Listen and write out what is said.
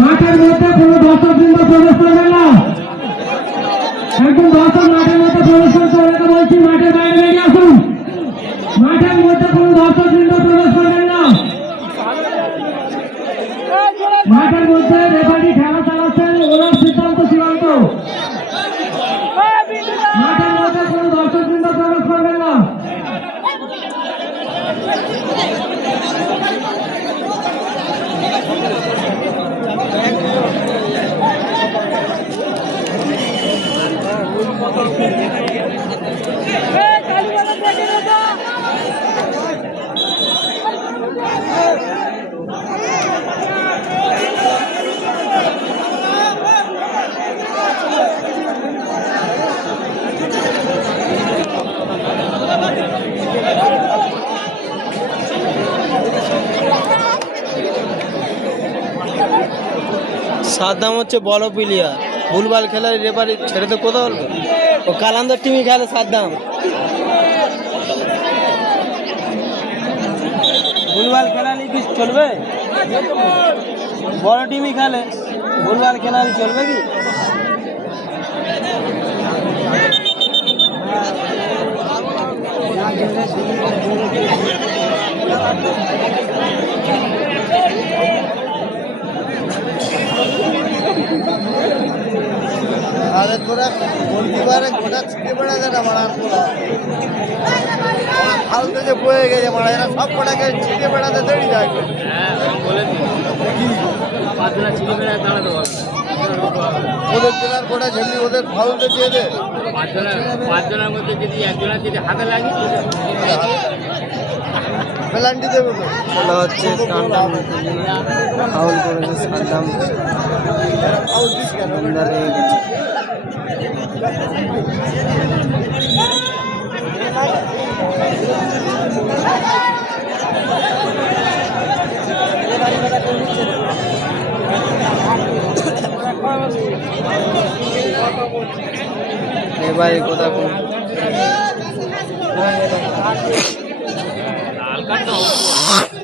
মাঠের মধ্যে কোনো দর্শক বৃন্দ প্রবেশ করবেন না। একদম দর্শক মাঠের মধ্যে প্রবেশ করতে ওনাকে বলছি মাঠের বাইরে বেরিয়ে আসুন। মাঠের মধ্যে কোনো দর্শক বৃন্দ প্রবেশ করবেন না। মাঠের মধ্যে রেফারি খেলা চালাচ্ছেন, ওনার সিদ্ধান্ত চূড়ান্ত। মাঠের মধ্যে কোনো দর্শক বৃন্দ প্রবেশ করবেন না। সাদ্দাম হচ্ছে বড় প্লেয়ার, ভুলভাল খেলার রেফারি ছেড়ে তো কোথাও বলবে, ও কালান্দার টিমই খেলে সাদ্দাম। ভুলভাল খেলালে কি চলবে? বড় টিমই খেলে, ভুলভাল খেলালে চলবে কি? अरे थोड़ा गोलकीपर गोटा छिटे पड़ा था ना बड़ा थोड़ा फालतू जो बोए गए बड़ा ना सब पड़ा के छिटे पड़ा था दड़ी जाके हां बोले पातला छिटे पड़ा दाना तो ওদের জেলার কোটা ঝেমনি ওদের ফাউল দিয়ে দে পাঁচজনের মধ্যে যদি একজনের যদি হাতে লাগে পেনাল্টি দেবে তো খেলা হচ্ছে টান ফাউল করেছে সাদ্দাম, ফাউল দিস কেন এবারে কথা